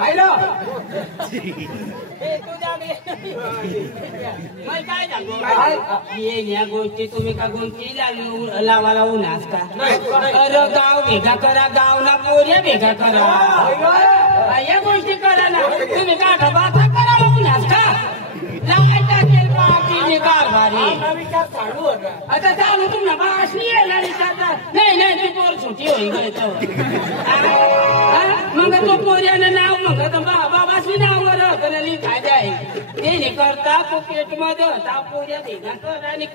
आयला मग काय सांगू या गोष्टी तुम्ही का गोष्टी लावा लावून का अरे गाव भेगा करा गावला पोऱ्या भेगा करा या गोष्टी करा ना तुम्ही का बाता करा लावून का आता चालू तुम्हाला बासनी यायला नाही नाही तू पोर सुटी होई मग तो पोऱ्यानं नाव मग बाबासनी नाव काय जाय ते नाही करता पोकेट मध्ये होता पोऱ्या भेगा कर आणि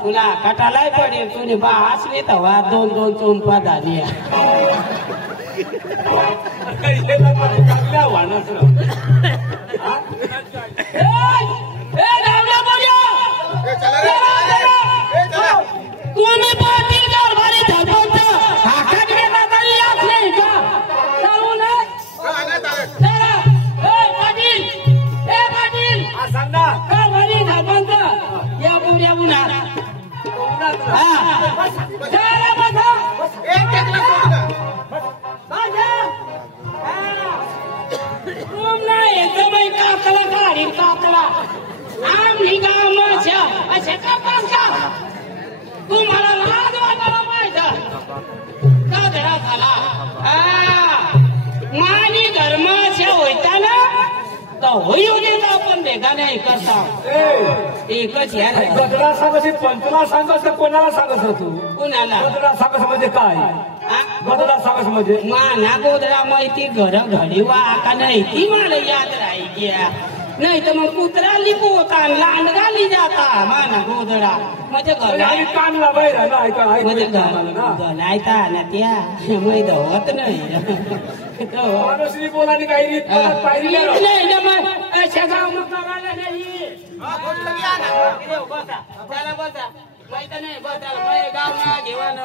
तुला कटालाय पडेल तुने बास नाही तवा दोन दोन चोंपा झाली तुम्ही पाटील कारभारी सरपंच हाकाकडे जाताना याच नाही का जाऊ ना पाटील पाटील सांग ना कारभारी सरपंच या पुऱ्या उन्हात काकला गाडी काकला आम्ही गावाच्या अशा का तुम्हाला लाज वाटायला पाहिजे गाजरा झाला मानी धर्माच्या होताना तर होऊ देत आपण भेगा नाही करता एकच या गजरा सांगायची पंचला सांगायच तर कोणाला सांगायचं तू कुणाला गजरा सांगायचं म्हणजे काय गजरा सांगायचं म्हणजे माना गोदरा माहिती घर घडी वा का नाही ती मला याद राही गया नाही तर मग कुत्रा लिपोता लांडगाली जाता माना गोदरा म्हणजे कानला बाहेर गलायता ना त्या मैद होत नाही बोलानी काही नाही ना मग अशा गाव मुक्कामाला नाही त्याला बसा माहित नाही बसायला गाव ना घेवा न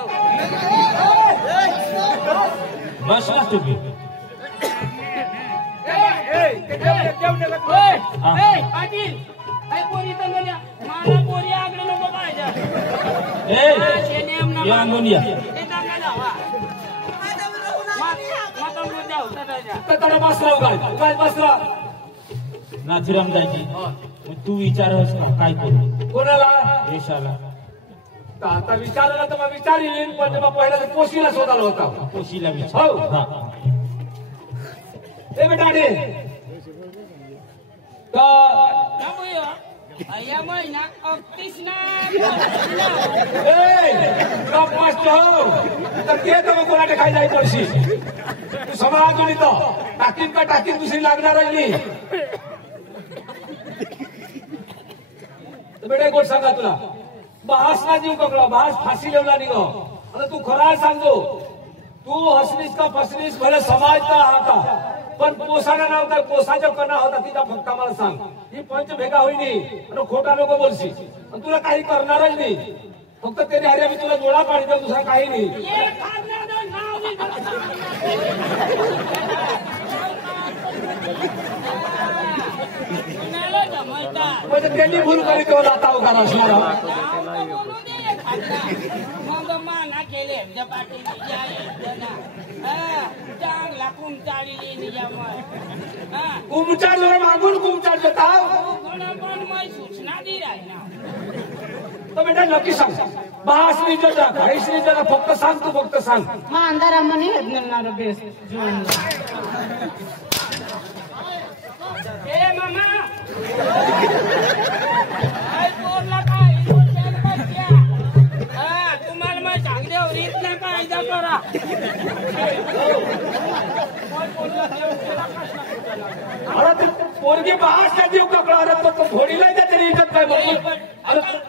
बसलास तुम्ही पाटील पोरी तर मला पोरी आगडे नको पाहिजे नाथुराम दाजी तू विचारस काय करू कोणाला देशाला आता विचारला तर मग विचारीन पण मग पहिला पोशीला शोधायला होता पोशीला विचार हो बेटा या महिना 31 मग कोणाकडे खायला आहे पडशी तू समाज टाकीन का टाकीन दुसरी लागणार आहे बेटा गोट सांगा तुला बहास ना जीव पकडा बहास फाशी लेवला निघो आता तू खरा सांगतो तू हसलीस का फसलीस भले समाज का होता पण पोसाला नाव काय पोसाच्या कणा होता तिचा फक्त मला सांग ही पंच भेगा होईनी आणि खोटा नको बोलशी तुला काही करणारच नाही फक्त त्याने अरे मी तुला डोळा पाणी दुसरा काही नाही म्हणजे त्यांनी भूल करी तो जाता उगार असणार माना केले पाटील चांगला कुमचाडी कुमचाड मागून कुमचाड देता पण मग सूचना दे राही तर बेटा नक्की सांग बासनी जरा घाईसनी जरा फक्त सांग तू फक्त सांग अंधारा म्हणे मिळणार बेस ए मामा तुम्हाला मग चांगल्या रीत ना कायदा करा अरे पोरगी बासच्या जीव ककळा तो घोडीला तरी इज्जत काय बघ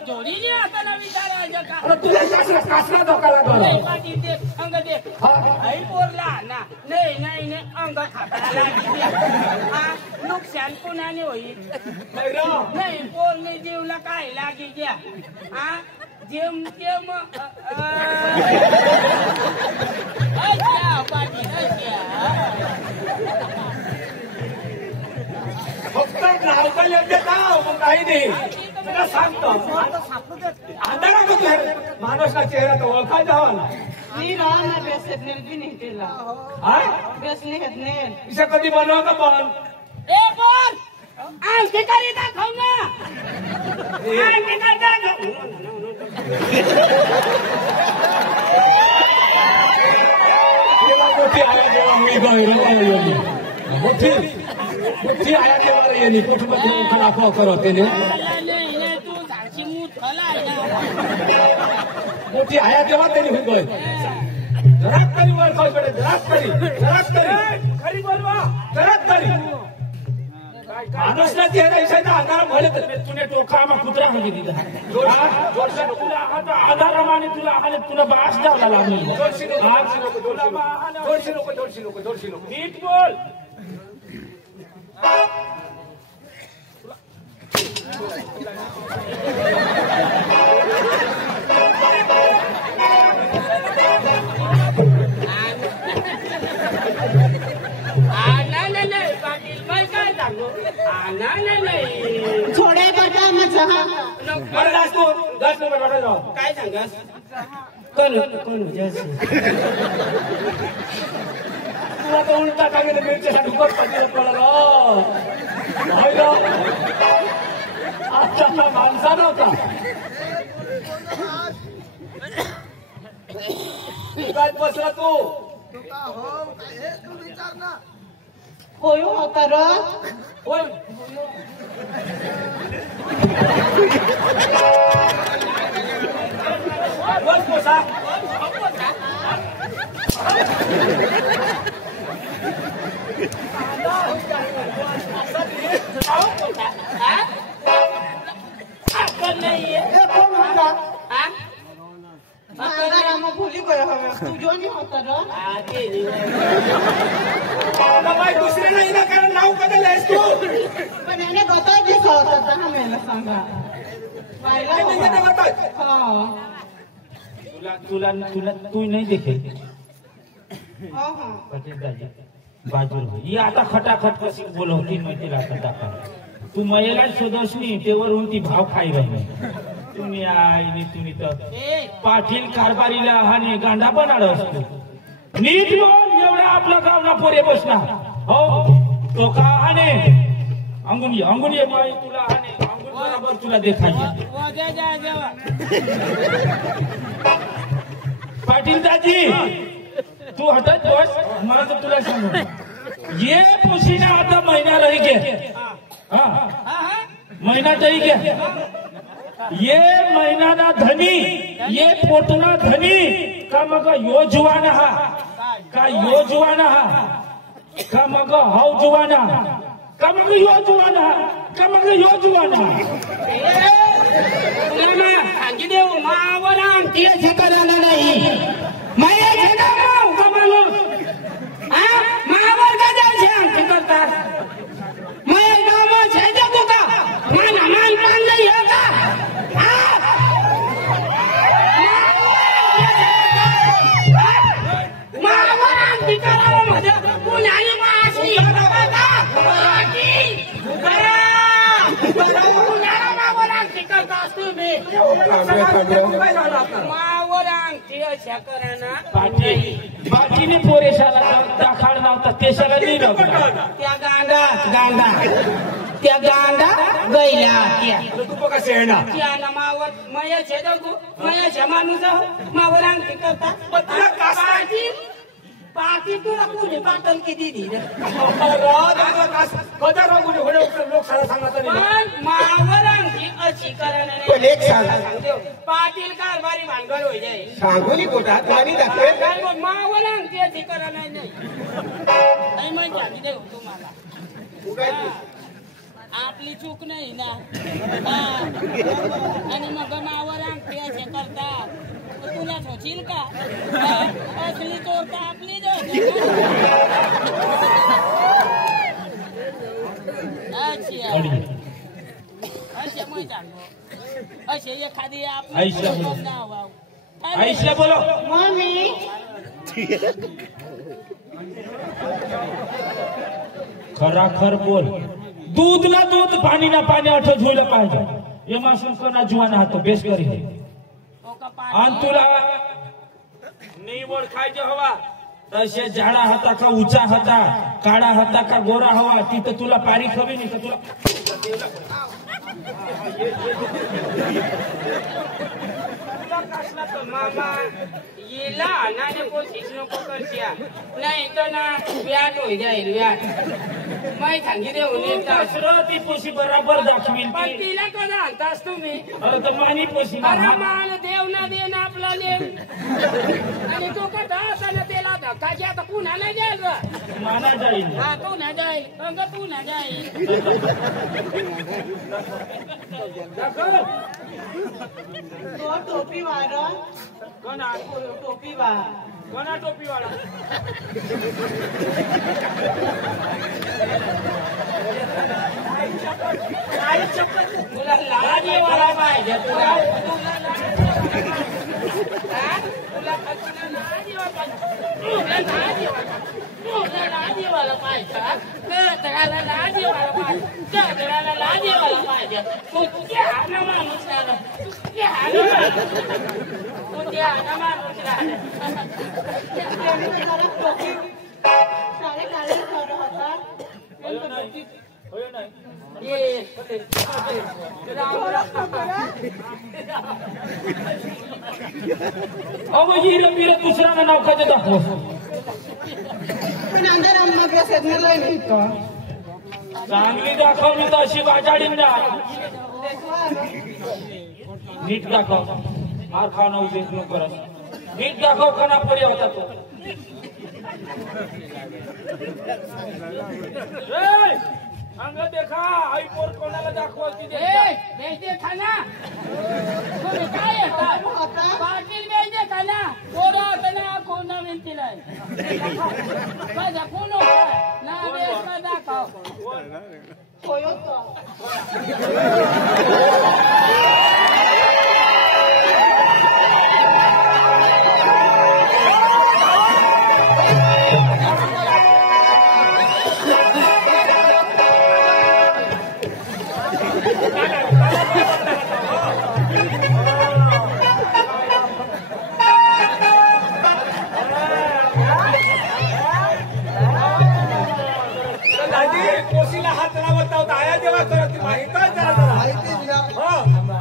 जोडीने आता विचारायचं का अरे तुला कासरा धोका लागला अंग दे पोरला ना नाही नाही नाही अंग खाताला नुकसान पुन्हाने होईल नाही पोरने जीवला काय लागी द्या जेम जेम पाटील अक्कल येते का मग काही नाही तुला सांगतो अंधारा का माणूसला चेहरा तर ओळखायचा हवा ना मी राहणार बेसत नाही नाही तिला हाय बेस निघत नाही तिच्या कधी बनवा का पण ए बोल आणखी करी दाखव ना आणखी करी दाखव मोठी आया जेव्हा मी गैर मोठी आया जेव्हा येणे कुठं दाखव करो त्याने तू सांगशी मूत खला मोठी आया जेव्हा त्यांनी होईल गय जरात तरी वर खाऊकडे जरात तरी खरी बोलवा जरात तरी माणूसला चेहरा इशायचा अंधारा भले तुने टोका आम्हा कुत्रा म्हणजे तिथं तुला आधारामाने तुला बास डावला लागली दोनशे लोक नीट बोल थोडे बघा माझा काय सांगास कोण तुला तो उलटा टाकेल मिरच्या ढुकत पाहिजे पडला आजचा माणसा नव्हता काय बसला तू होय होता र होय बोल पोसा भूली गयो हवे तू जो नहीं होता र बाई दुसरी नाही ना कारण नाव बदल आहेस तू पण याने बता दिसा होता तर हमें सांगा तुला तू नाही देखेल हाँ पटेल दाजी बाजूला ये आता खटाखट कशी बोलवती माहिती आता टाका तू महिला शोधसनी तेवरून ती भाव खाई राहिली तुम्ही आईने तुम्ही तर पाटील कारभारीला आणि गांडा बनाड असतो नीट बोल एवढा आपला गावना पोरे बसणार हो तो का आणे अंगुन ये माई तुला आणे अंगुन बरोबर तुला देखायचे पाटील दाजी तू हटत बस मला तर तुला सांगू ये पुसीना आता महिना रही गे महिना रही गे ये महिना ना धनी ये पोटना धनी का मग यो जुवाना हा का यो जुवाना हा का मग हाव जुवाना का मग यो जुवाना का मग यो जुवाना सांगी देऊ मावला ती करायला नाही माया घेता माव कमालो मावर का जायचे आमचे करतात माया गाव छे जगू का मान पान नाही हो का मावर आमची करावं मध्ये पुण्याने माशी बाकीने पोरेशाला दाखाड नव्हता तेशाला नाही त्या गांडा गैला तू बघा शेणा त्या मावर मयाचे दगू मयाचे माणूस मावर अंगठी करतात पाठी तुला कुणी पाटल किती दिली लोक सारा सांगत मावर अंगठी अशी करायला पाटील कारभारी भानगड होई जाय सांगोली पोटात पाणी दाखवेल मावर अंगठी अशी करायला नाही म्हणजे आम्ही देऊ तुम्हाला आपली चूक नाही ना आणि मग मावर अंगठी असे करतात तुलाच होशील का असली चोर तर आपली असे एखादी आयशा बोलो मम्मी खरा खर बोल दूधला दूध पाणीला पाणी आठवत व्हायला पाहिजे एमा सुकना जुवान हातो बेस करी आणि तुला निवड खायचे हवा तसे झाडा हाता का उचा हाता काळा हाता का गोरा हवा तिथं तुला पारी खवी नाही तर तुला मामा येला नाने कोशिश नको करशिया नाही तर ना व्याट होई जाईल व्याट माही सांगितले होईल ती पोशी बरोबर दाखवील पण तिला कदा आणतास तुम्ही अरे तर मानी पोशी अरे मान देव ना दे ना आपला नेम आणि तो कदा असताना त्याला धक्काची आता पुन्हा नाही जाईल माना जाईल हा तू ना जाईल अंग तू ना जाईल तो टोपी वाला कोणा टोपी वाला कोणा टोपी वाला तुला लाज वाला पाहिजे तुला लाजीवाला पाहिजे माणूस टोपी सारे काले होता दुसरा नाव काय दाखव पण अंदर आम्हाला सेजनला नाही का चांगली दाखवली तर अशी वाजाडींना नीट दाखव मार खाणं उद्देश न करत नीट दाखव कना पडी होता तो अंग देखा आई पोर कोणाला दाखवती देखा ना तुम्ही काय पाटील बेंजे का ना पोरं होतं ना कोण नवीन तिलाय माझा कोण होता ना बेस का दाखव कोयोतो कोशीला हात लावत होता आया देवा करत माहितच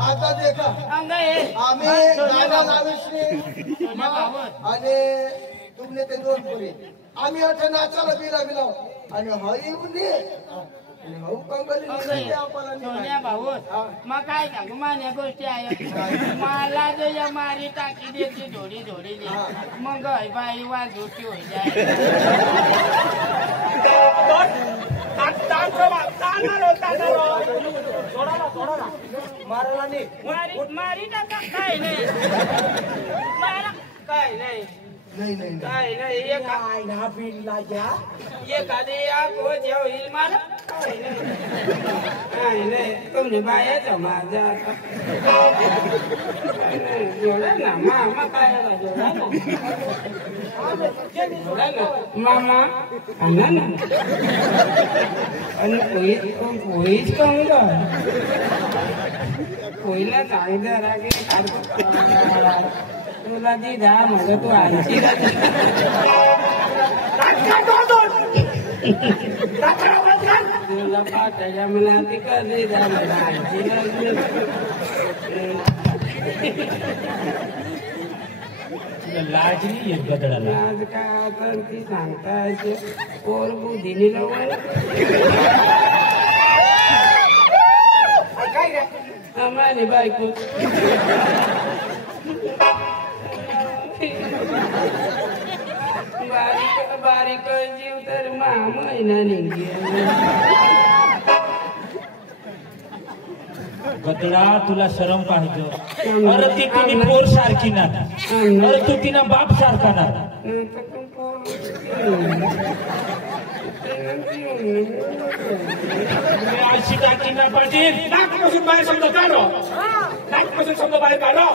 आता देखा अंग ये आम्ही आणि तुमने ते दोन पोरी आम्ही आता नाचायला बिला आणि हई उन्हे भाऊ कंगली सोन्या भाऊ मग काय सांगू मान्या गोष्टी आहे मला जो या मारी टाकी देते धोडी धोडी दे मग बाई वाजूची होई जाय मारी टाका काय नाही मारा काय नाही नाही काय नाही एखादी होईल मला काय नाही तुम्ही बायाचा माझा जोडा ना मामा काय जोडा ना मामा आणा ना आणि पोळीच खाऊन का पोळीला चांगलं रागे तुला दिदा म्हणजे तू आणखी तुला पाठायच्या मला ती कधी मला आणखी लाज नाही येत गदडाला आज काय तर ती सांगता पोर बुद्धीने आम्हाला बायको बारीक जीव तर महिना निघे गदडा तुला शरम पाहिजे अरे ती तिने पोर सारखी ना अरे तू तिना बाप सारखा ना अशी टाकी ना पाटील नाकापासून बाहेर शब्द काढो नाकापासून शब्द बाहेर काढो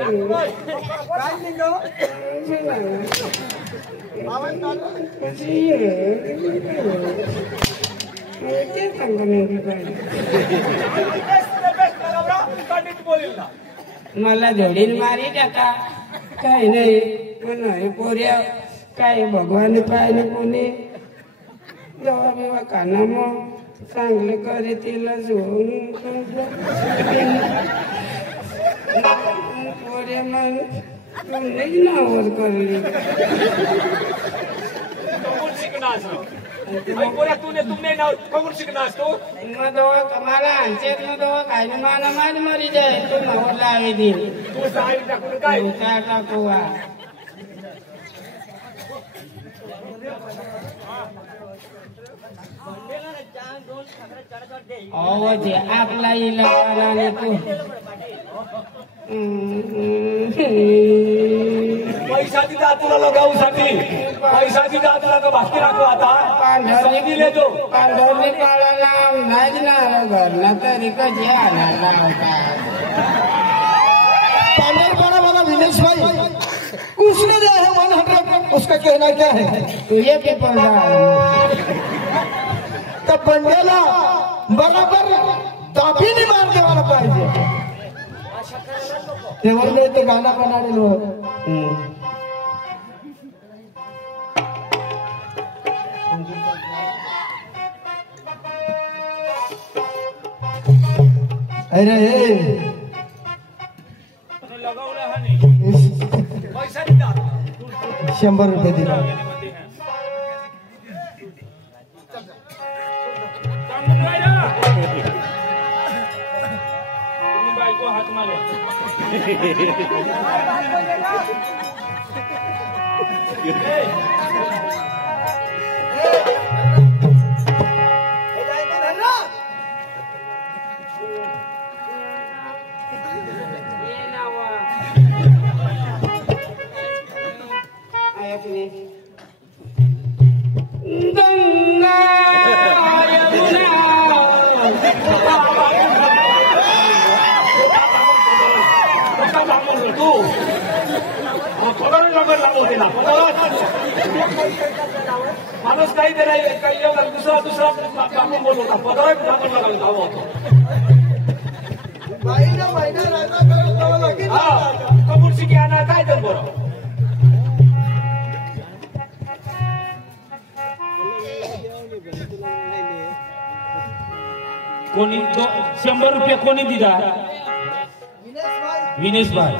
काय निघ मला जोडील मारी टाका काही नाही पण पोऱ्या काय भगवान काय नाही कोणी जेव्हा बिवा काना मग चांगले करे तिला जोडून पोऱ्या मग तुम्ही नावर करली कौन सीखना भाई बोला तूने तुमने ना कौन सीखना तू मग दोघं मला आणचेत मग दोघं काय माना माझ मरी जाय तू नावर लावी दे तू साहेब टाकून काय काय टाकू अवधे आपला इलाज तू पैसा दिला तुला लगाऊसाठी पैसा दिला तुला का बाकी राखो आता समजी लेतो पांढरली पाळाला नाही ना घरला तरी कधी आला पांडरपाड़ा वाला विनेश भाई उसने दिया है 100 उसका कहना क्या है तुझे के पंडा तर बंड्याला बराबर दाबीने मार देवाला पाहिजे तेवढे ते गाणं बनाडेलो अरे पैसा दिला 100 रुपये दिला बायको हात मारे माणूस काही ते नाही काही दुसरा कामून बोलत होता पगार टाकून लागला धावा होतो बाईला महिना राजा करत जावं लागेल हा कबूल शिकी आणा काय कर बरं कोणी 100 रुपये कोणी दिला विनेश भाई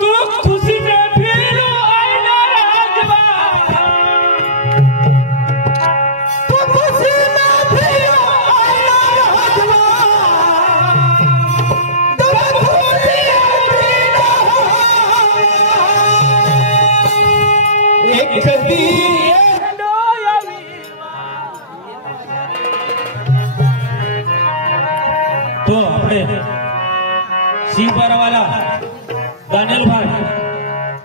तू खुशी से फिरो आईना राजबा तू खुशी में फिरो आईना राजबा तेरा खुशी एक कदी तो अपने शिवबारावाला दानियल भाई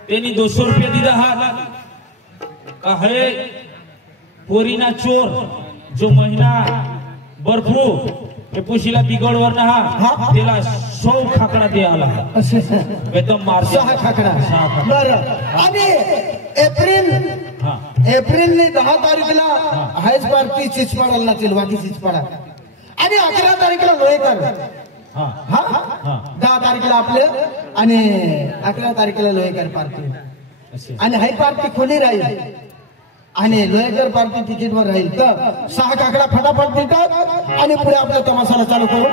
त्यांनी 200 रुपये दिला हा का है पोरीना चोर जो महीना बर्फू हे पुशीला बिगडवर ना हा त्याला 100 खाकडा द्यायला एकदम मार 6 खाकडा बरं आणि एप्रिल 10 तारखेला हायस पार्टी चिचपाडाला नाचेल बाकी चिचपाडा आणि 11 तारखेला लोहेकर हा हा 10 तारखेला आपलं आणि 11 तारखेला लोहेकर पार्टी आणि हाय पार्टी खुली राहील आणि लोहेकर पार्टी तिकीटवर राहील तर 6 काकडा फटाफट देतात आणि पुढे आपला तमाशाला चालू करू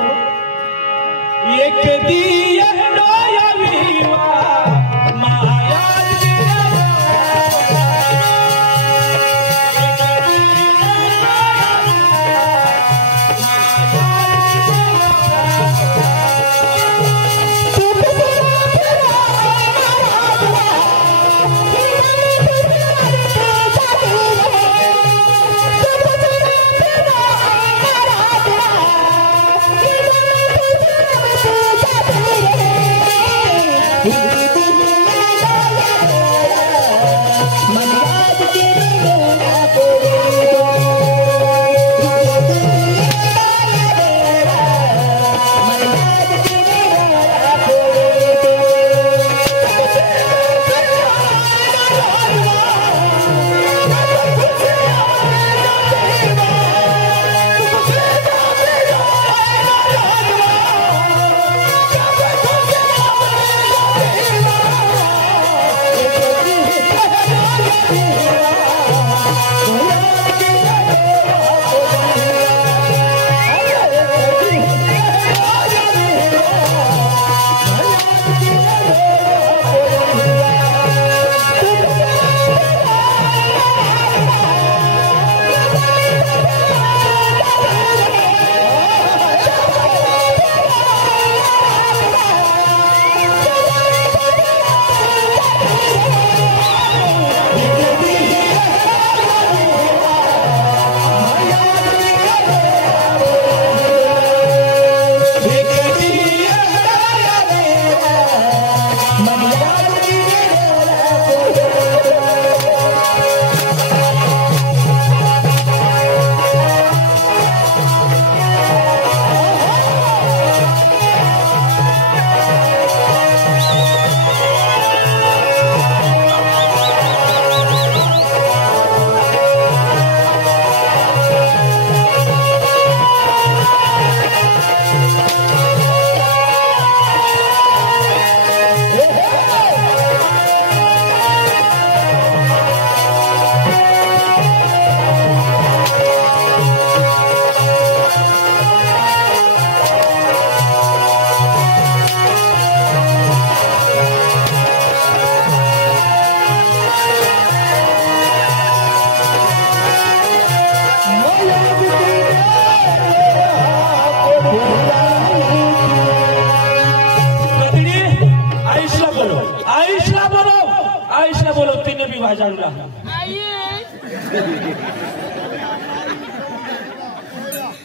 एक दिया डोया विवा माया Thank you.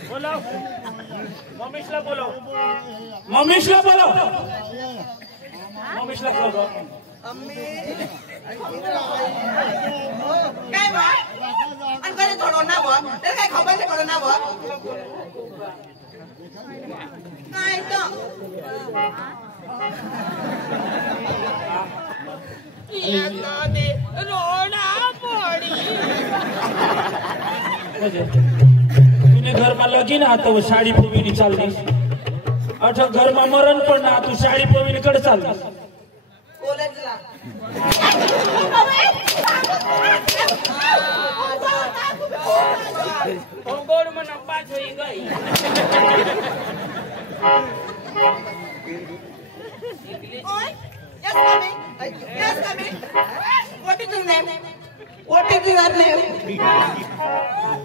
बोलो मम्मीशला बोलो मम्मीशला बोलो मम्मीशला बोलो काय बा आणि कधी थोडं ना बा तर काय खबर नाही पडलं ना बा काय तो तूने घर में लगी ना तो वो साड़ी पोवीनी चाल दी अच्छा घर में मरण पण ना तू साड़ी पोवीनी कड़ चाल दी कॉलेजला गोड म्हणून पाच होई गई Oi, yes, coming. Yes, coming. What is your name? What is your name?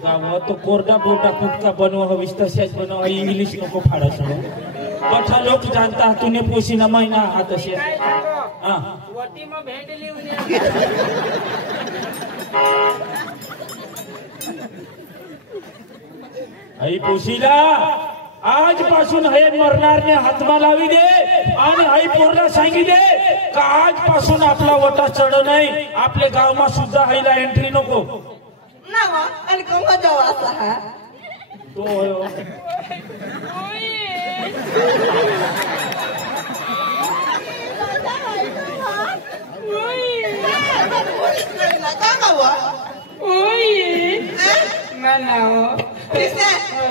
गावा तो कोरडा बोटा कुटका बनवा हवीस तशाच बनवा इंग्लिश नको फाड़ा सगळं कठा लोक जानता तूने पोसीना महिना हा तसे हां वटी मग भेट लिहून आई पोशीला आजपासून हे मरणारने हातमा लावी दे आणि आई पोरला सांगी दे का आजपासून आपला वटा चढ नाही आपल्या गावमा सुद्धा आईला एंट्री नको नावा आणि कोणता जावा असा हा तो होयो का गावा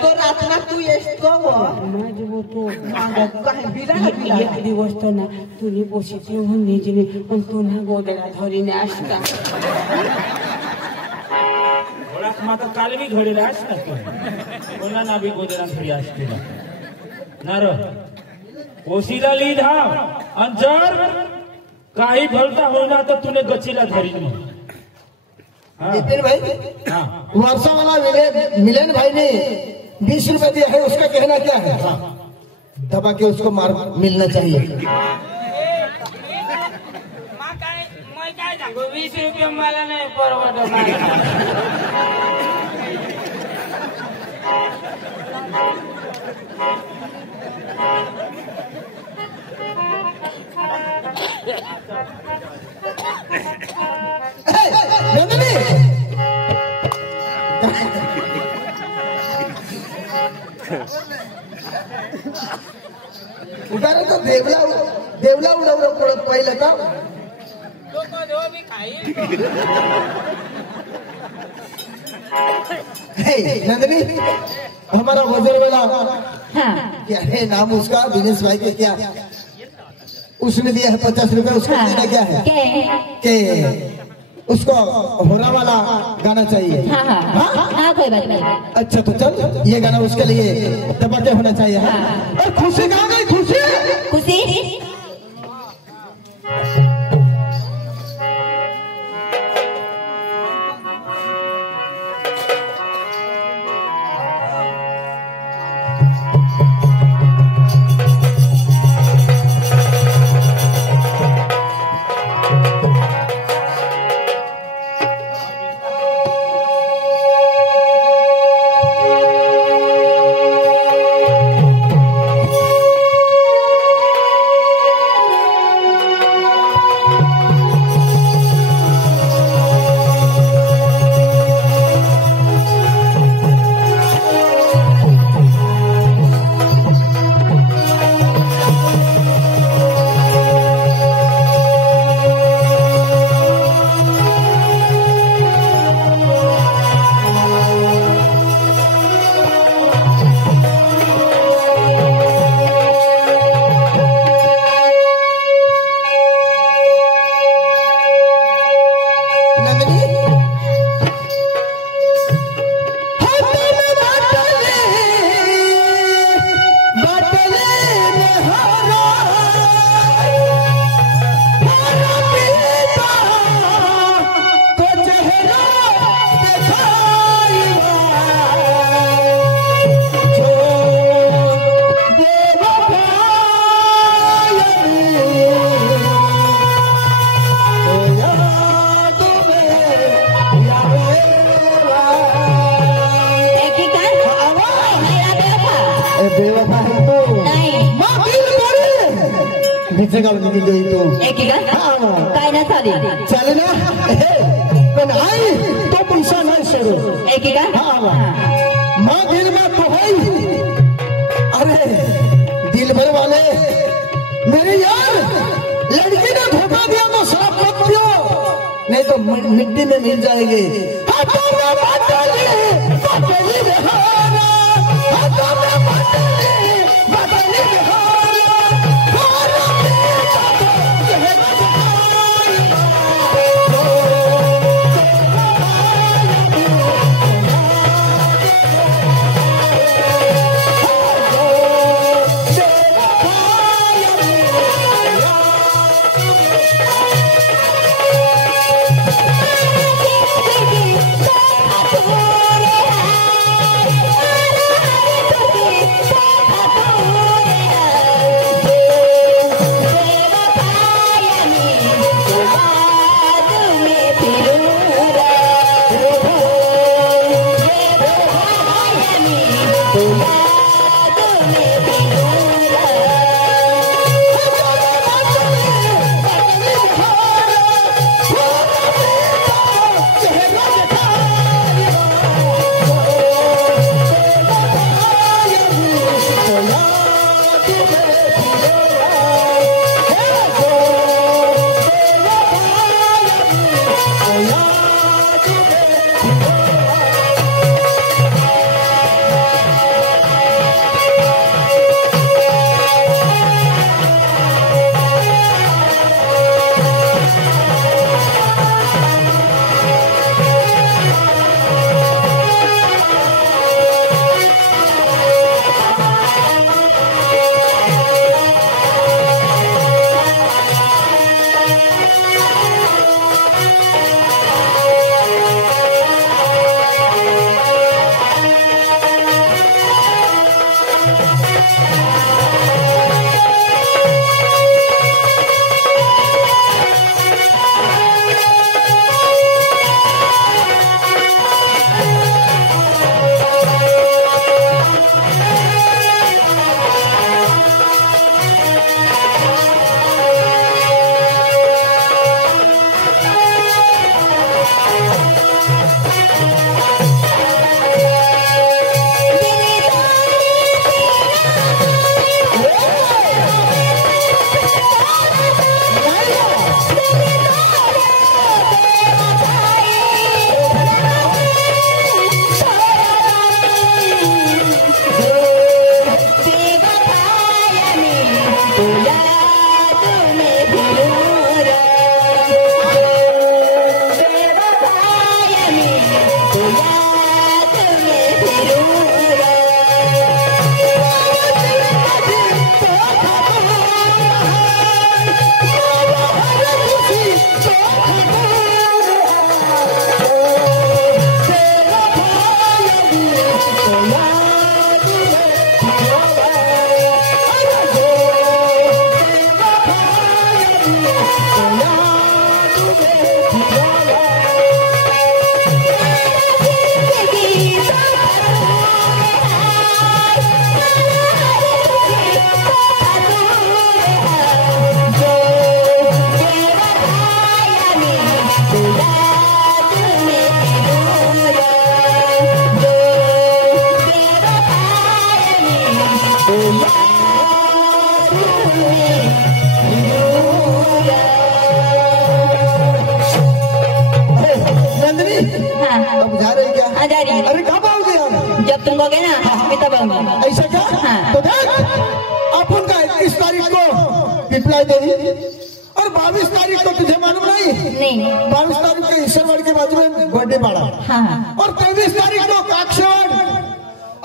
तो रातना तू येतो माझी होतो काय बिला एक दिवस तर ना तुझी पोशीची होऊन नेजने पण पुन्हा गोदडा धरीने असता ओळख माता काल मी घडीला असत कोणा ना बी गोदरा घरी असते नार पोशीला लीधा आणि जर काही भलता होईना तर तुने गचीला धरीन मग नितिन भाई हाँ वर्षा वाला मिलन भाई ने 20 रुपए दिया है उसका कहना क्या है दबा के उसको मार मिलना चाहिए काय सांगू 20 रुपये मला नाही परवडत नंदिनी उदाहरण तो देवला उडवलं पडत पाहिलं का नंदिनी हमारा वजन वाला क्या है नाम उसका दिनेश भाई के क्या उसने दिया है 50 रुपए उसका देना क्या है के उसको होरा वाला गाना चाहिए हाँ कोई बात नहीं अच्छा तो चल ये गाना उसके लिए दबाके होना चाहिए और खुशी कहाँ गई खुशी खुशी बेवफा है तू नाही माँ दिल तोड़ी नीचे का निकल गई तू एक का हाँ काय ना चालेल चले ना पण आई तो पैसा नहीं शेरू एक का हाँ माँ दिल में तो है अरे दिल भर वाले मेरे यार लड़की ने धोखा दिया तो शराब मत पियो नहीं तो मिट्टी में मिल जाएगी हाथों में बाटली बाटली बहाना हाथों में बाटली बाटली अब जा रहे क्या? हाँ, जा रही है। अरे कब आओगे आप? जब तुम कहोगे ना मैं तब आऊंगी। ऐसा क्या? हाँ। तो देख अपन का 21 तारीख को रिप्लाई देगी और 22 तारीख को तुझे मालूम नहीं? 22 तारीख को ईश्वरवाड़ी के बाजू में बर्थडे पाड़ा हाँ। और 23 तारीख को काक्षवाड़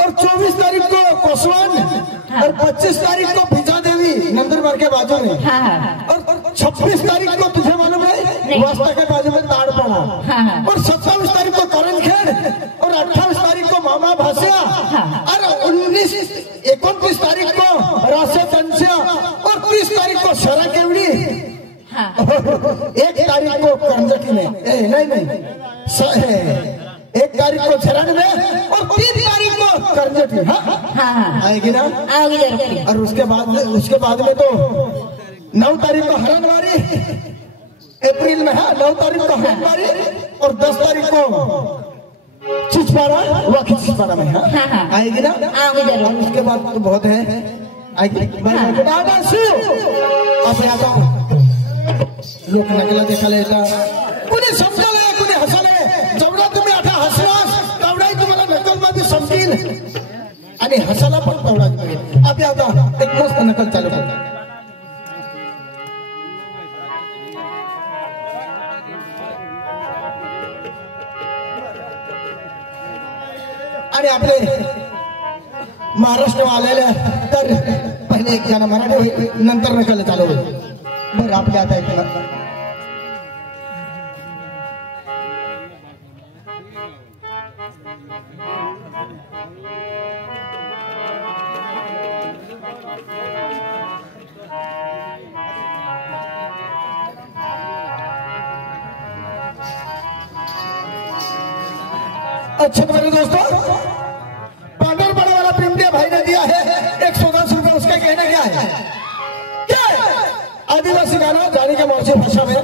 और 24 तारीख को कोसवान और 25 तारीख को भिजा देवी नंदनबार के बाजू में हाँ। और 26 तारीख को तुझे मालूम है वास्ता के बाजू में ताड़ पड़ा हाँ। और 27 तारीख को करण खेड़ और 28 तारीख को मामा भासिया और 29 तारीख को राशे कंसिया और 30 तारीख को शरा केवड़ी 1 तारीख को कर्जकी में नहीं 1 तारीख को झरण में और 3 तारीख को करंजटी, हाँ हाँ हाँ आएगी ना? आओगी जरूर। और उसके बाद में तो 9 तारीख को हरणवारी, अप्रैल में है 9 तारीख को हरणवारी और 10 तारीख को चिचपाड़ा, वो चिचपाड़ा में है। हाँ हाँ आएगी ना? आओगी जरूर। और उसके बाद तो बहुत है, आएगी। आपने आता लोक नकला देखा लेता कुणी समजाले कुणी हसाले जेवढा तुम्ही आता हसलास तेवढाही तुम्हाला नकल मध्ये समजेल आणि हसायला पण तेवढाच मिळेल. आपली आता एक मस्त नकल चालू करतो. आणि आपले महाराष्ट्र आलेले तर पहिले एक जण मराठी होईल नंतर नकल चालू होईल. बरं आपल्या आता एक अच्छा तो मेरे दोस्तों पाउडर बड़ा वाला प्रेमदेव भाई ने दिया है 110 रुपए. उसका कहना क्या है? क्या है? आदिवासी गाना जाने के मौजे भाषा में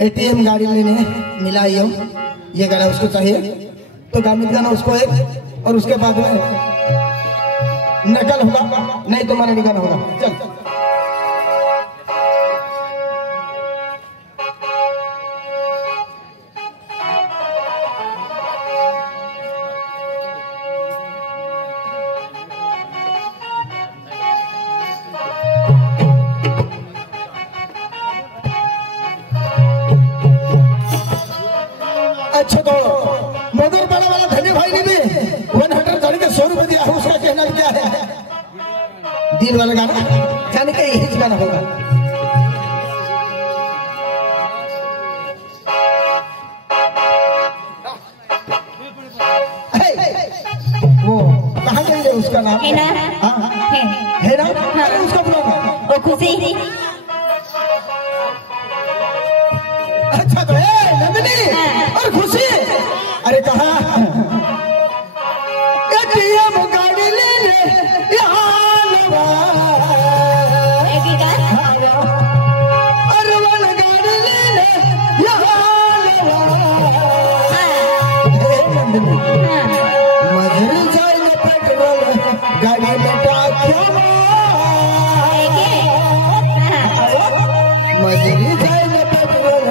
एटीएम गाड़ी लेने मिला ये गाना उसको चाहिए तो गामित गाना उसको एक और उसके बाद में नकल होगा नहीं तो मराठी गाना होगा. चल अच्छा तो मधुर बड़ा वाला धनी भाई ने भी 100 के 100 रुपए दिया. उसका कहना क्या है? दिल वाला गाना जाने का यही गाना होगा. वो कहाँ गई है? उसका नाम है ना? हाँ है ना? अरे उसका बुला वो खुशी अच्छा तो नंदिनी और खुशी अरे कहा एटीएम गाड़ी ले ले अरे वाला गाड़ी ले ले मजर जाए न पेट्रोल गाड़ी में टाक्या मजर जाए न पेट्रोल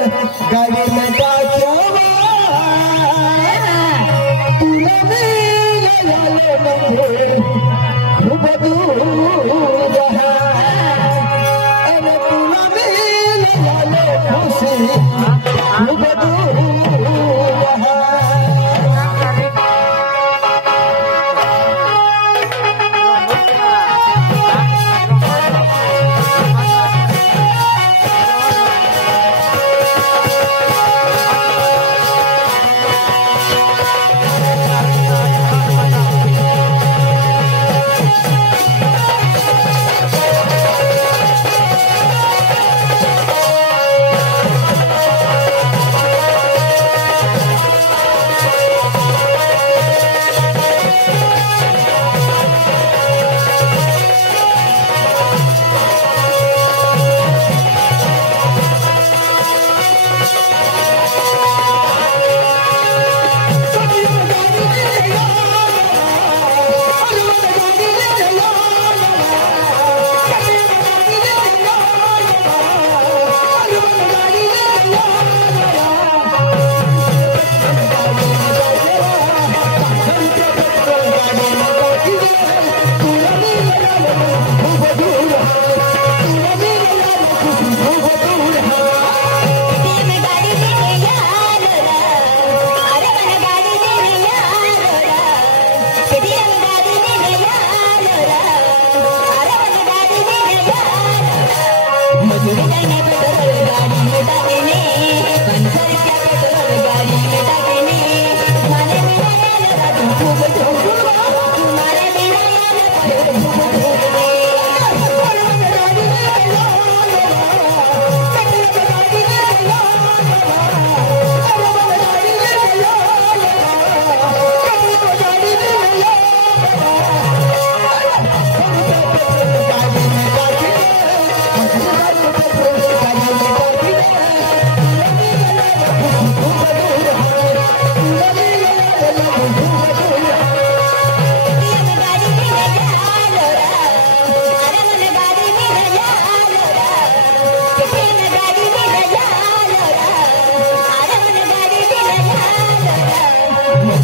गाड़ी में टाक्या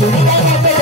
तुम्ही नाही